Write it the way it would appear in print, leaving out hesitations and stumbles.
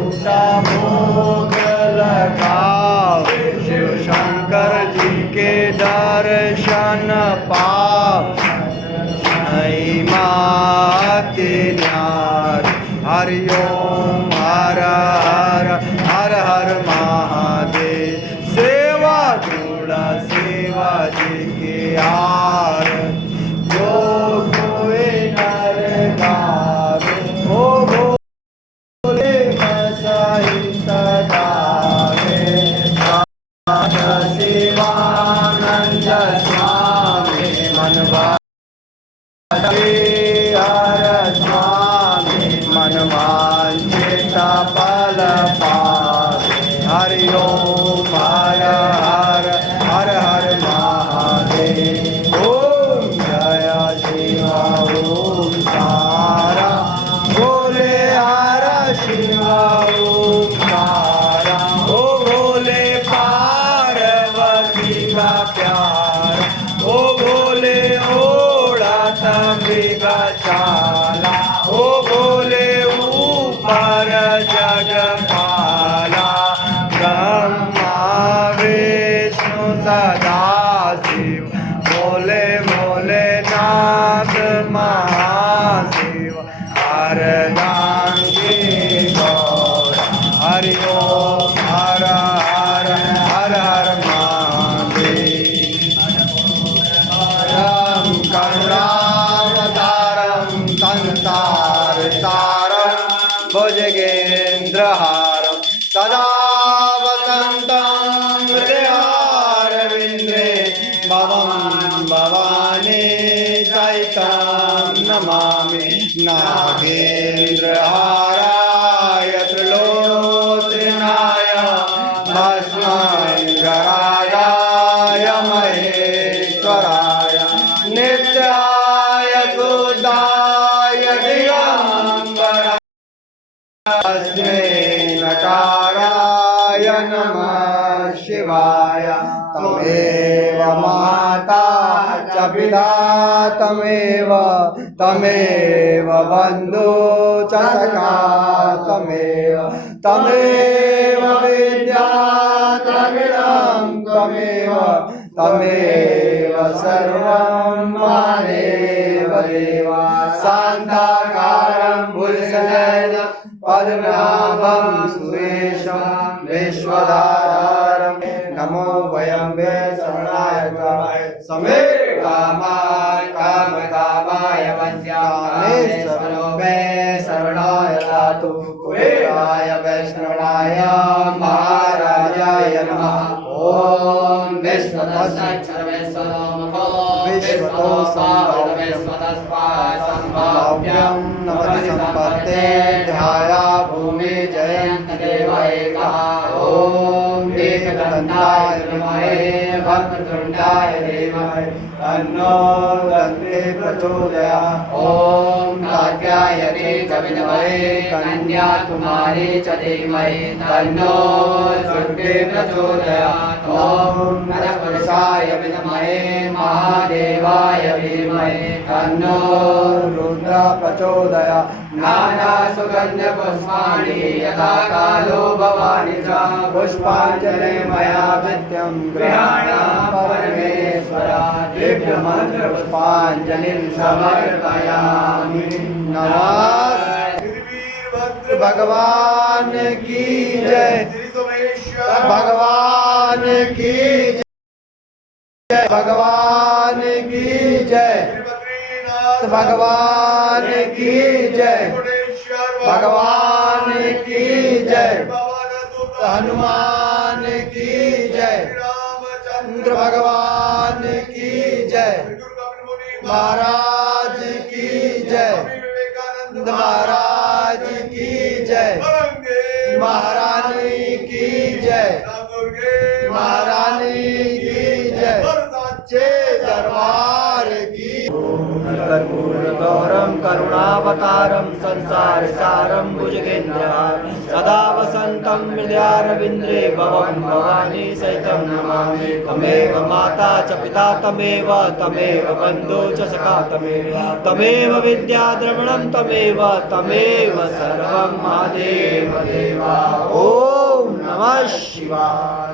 उठा भोग लगाओ, शिव शंकर जी के दर्शन पाओ। नहीं माते न्यार, हरि ओम हर हर हर हर महादेव। सेवा जोड़ा सेवा जी के यार, जो कोई नर गावे ओ भोले मसाई सदावे। शिवानंद स्वामी मनवा हर स्वामी मनवांचित फल पावे। हरि ओम हर हर हर हर महादेव। ओम जय शिव ओम तारा, बोले हर शिव ओम तारा। ओ भोले पार्वती का प्यार, ओ भोले चाला, ओ बोले ऊपर जगपाला। ब्रह्मा विष्णु सदा शिव, बोले बोले नाथ महाशिव। अर्धांगी गौर, हरि ओम हर हर हर हर महादेव। करुणावतारं संसारसारं भुजगेन्द्रहारं सदा वसन्तं हृदयारविन्दे। भवं भवानी सहितं नमामि। नागेन्द्रहाराय त्रिलोचनाय भस्माङ्गरागाय महेश्वराय नित्याय शुद्धाय दिगंबराय तस्मै नकाराय नमः शिवाय। तमेव माता च पिता तमेव, तमेव बन्धु च सखा तमेव, तमेव विद्या द्रविणं त्वमेव, तमेव सर्वं मामेव देव। शान्ताकारं भुजगशयनं पद्मनाभं सुरेशं विश्वधारं। नमो वयं वे शरणाय समे कामाय कामकामाय वन्द्यामेश्वरो वे शरणाय दातु। कुबेराय वैष्णवाय महाराजाय नमः। ओम विश्वतोसंभाव्यं नमति संपत्ते ध्याया भूमि जयन्ति देव एकः। ओम एकदन्ताय विद्महे वक्रतुण्डाय धीमहि तन्नो दन्ति प्रचोदयात्। ओम कात्यायनी च विद्महे कन्याकुमारी च धीमहि तन्नो दुर्गे प्रचोदयात्। ओम नरपुरुषाय विद्महे महादेवाय धीमहि तन्नो रुद्र प्रचोदयात्। नाना सुगंध पुष्पाणि यथा कालो भवानि च पुष्पाञ्जलि मया नित्यं गृहाणां परमेश्वर। दिव्य मंत्र पुष्पाञ्जलिं समर्पयामि। नमः भगवान की जय, भगवान की जय, भगवान की जय, भगवान की जय, भगवान की जय, हनुमान की जय, इंद्र भगवान की जय, महाराज की जय, महाराज की जय, महारानी की जय, महारानी की जय, सच्चे दरबार की। कर्पूर गौरम करुणावतारम संसार संसार सारं भुजगेन्द्रहार सदा वसन्तं हृदयारविन्द्रे भवं भवानी सहितं नमामि तमेव माता च पिता तमेव तमेव बन्धु च सखा तमेव विद्या द्रविणं तमेव सर्वं महादेव देवा। ओम नमः शिवाय।